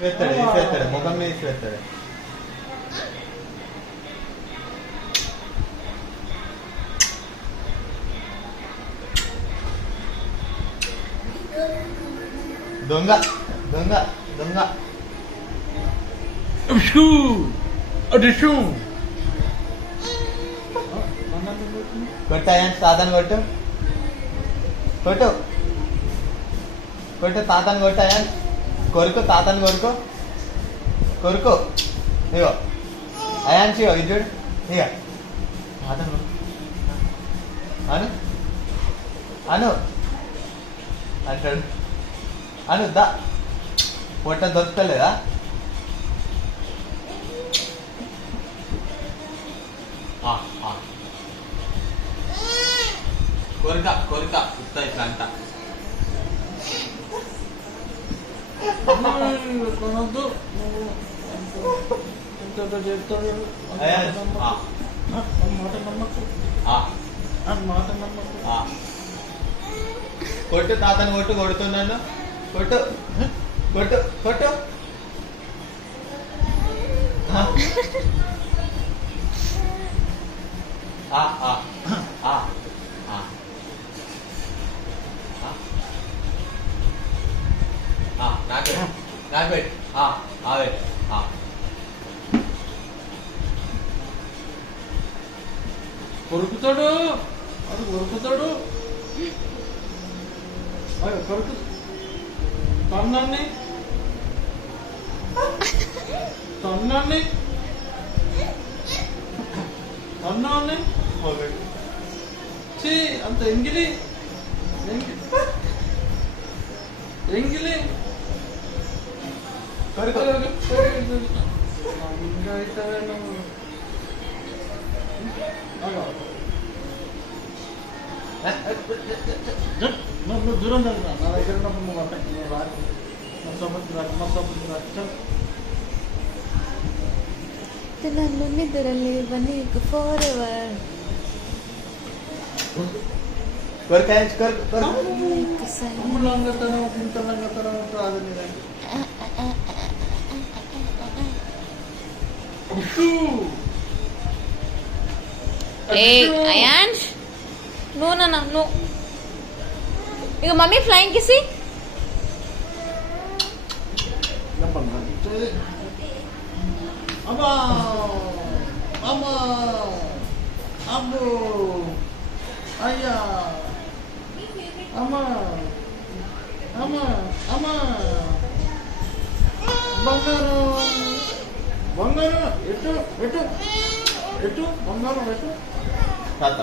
వేస్తాడు ముఖం మీద వేస్తాడు. దొంగ దొంగ దొంగ కొట్టాయని తాతను కొట్టు కొట్టు కొట్టు తాతను కొట్టాయా కొరుకు తాతను కొరుకు కొరుకు ఇగో అయాన్సి ఇది చూడు ఇక తాతను కొరుకు అను అను అంటాడు అను దా పొట్ట దొరుకుతలేదా కోరిక కోరిక ఇస్తా ఇట్లా అంట కొట్టు తాతను కొట్టు కొడుతున్నాను కొట్టు కొట్టు కొట్టు కొరుకుతాడు అది కొరుకుతాడు కొరుకు తన్నాన్ని తన్నాన్ని తన్నాన్ని చీ అంత ఎంగిలి ఎంగిలి నువ్వు దూరం నా దగ్గర ఉన్నప్పుడు నన్ను నిద్రలేవ నీకు ఫోర్ ఎవర్ అయాన్ష్ నువ్వు నాన్న నువ్వు ఇక మమ్మీ ఫ్లయింగ్ కిసి అమ్మా అమ్మా అమ్మో అయ్యా అమ్మా అమ్మా అమ్మా బంగారం బంగారం ఎటు ఎటు ఎటు బంగారం ఎటు తాత